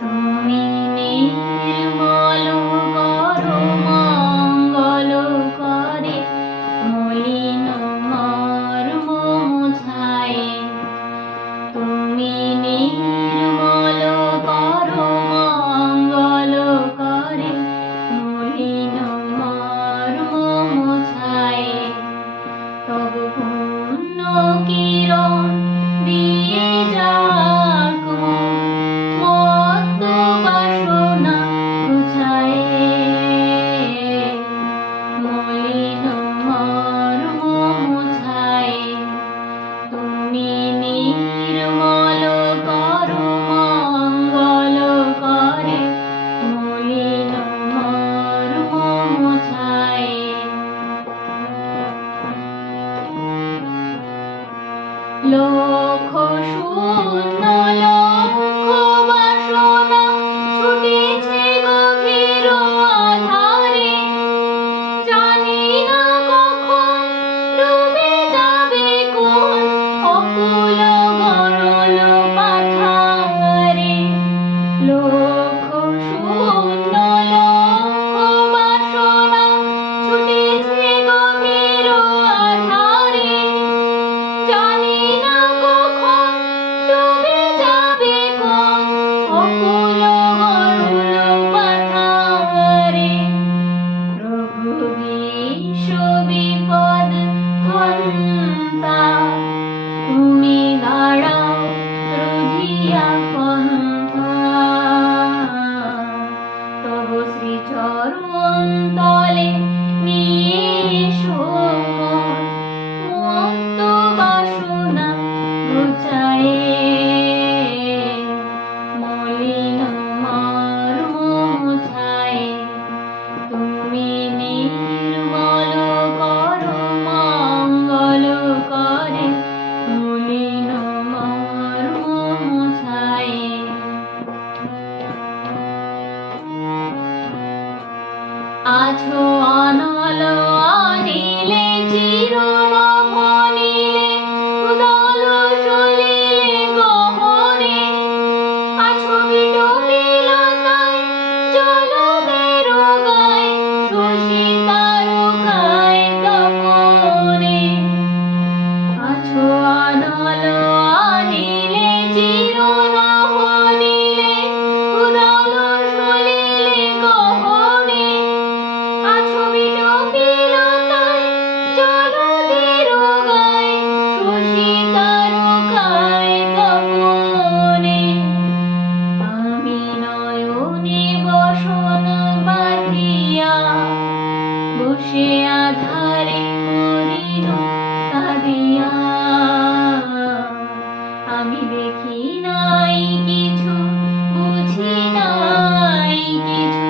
তুমি নির্মল করো মঙ্গল করে মলিন মর্ম মুছায়ে। তুমি নির্মল করো মঙ্গল করে মলিন মর্ম মুছায়ে। তব পুণ্য কিরণ দিয়ে যাক মত্ত বাসনা ঘুচায়ে। মলিন মর্ম মুছায়ে। তুমি নির্মল করো মঙ্গল করে মলিন মর্ম মুছায়ে। লক্ষ শূন্য লক্ষ বাসনা ছুটেছে গভীর আধারে। জানি না কখন ডুবে যাবে কোন অকুল গরল পাথারে। লক্ষ শূন্য লক্ষ বাসনা ছুটেছে গভীর আধারে। জানি না কখন ডুবে যাবে কোন অকুল গরল পাথারে। প্রভু বিশ্ব বিপদ হন্তা তুমি দাঁড়াও রুধিয়া পন্থা। তব শ্রীচরণ তলে নিয়ে এসো মোর মত্ত বাসনা ঘুচায়ে। মলিন মর্ম মুছায়ে। তুমি নির্মল করো মঙ্গল করে মলিন মর্ম মুছায়ে। আছো অনল অনিলে চিরনভনীলে উদল সলিলে গহনে। আছো বিটপিলতায় জলদের গায়ে শশী তারকায় তপনে। আছো অনল অনিলে চিরনভনীলে উদল সলিলে গহনে। আছো বিটপিলতায় জলদের গায়ে শশী তারকায় তপনে। আমি নয়নে বসন বাঁধিয়া বসে আধারে মরিন কাঁদিয়া। আমি দেখি নাই কিছু বুঝি নাই কিছু